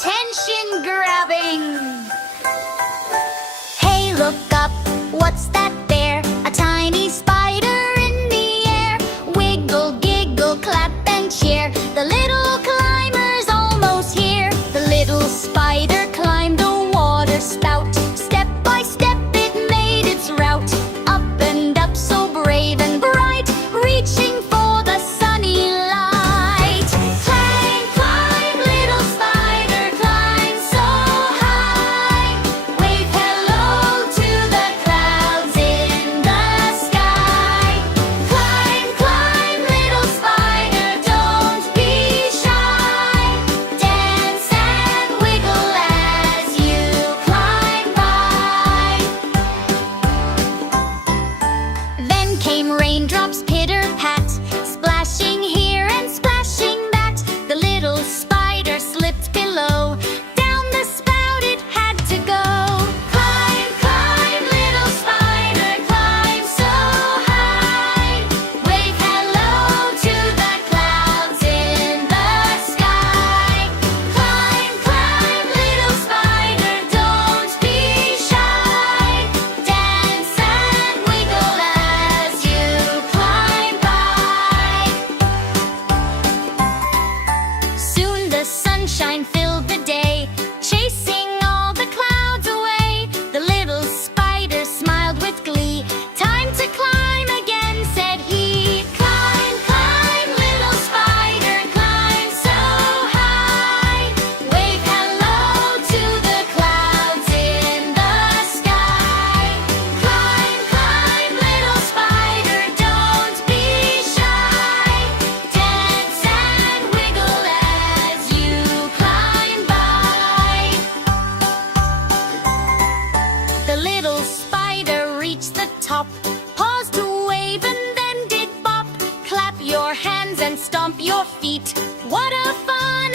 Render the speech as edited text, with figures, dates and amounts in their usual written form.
attention grabbing. Hey, look up, what's that there? A tiny spider in the air. Wiggle, giggle, clap and cheer. The little climber's almost here. The little spider climbed a water spout. Step by step it made its route. Up and up, so brave and bright, reaching for the sunny light. Climb, climb, little spider, climb so high. Wave hello to the clouds in the sky. Climb, climb, little spider, don't be shy. Dance and wiggle as you climb by. Then came raindrops, pitter-pat, splashing here and splashing that. The little spider slipped below. Down the spout it had to go. Climb, climb, little spider, climb so high. Wave hello to the clouds in the sky. Climb, climb, little spider, don't be shy. Dance and wiggle as you climb by. Soon the sunshine filled the day, chasing all the clouds away. The little spider smiled with glee. Time to climb again, said he. Climb, climb, little spider, climb so high. Wave hello to the clouds in the sky. Climb, climb, little spider, don't be shy. Dance and wiggle as you climb by. The little spider reached the top, paused to wave and then did bop. Clap your hands and stomp your feet. What a fun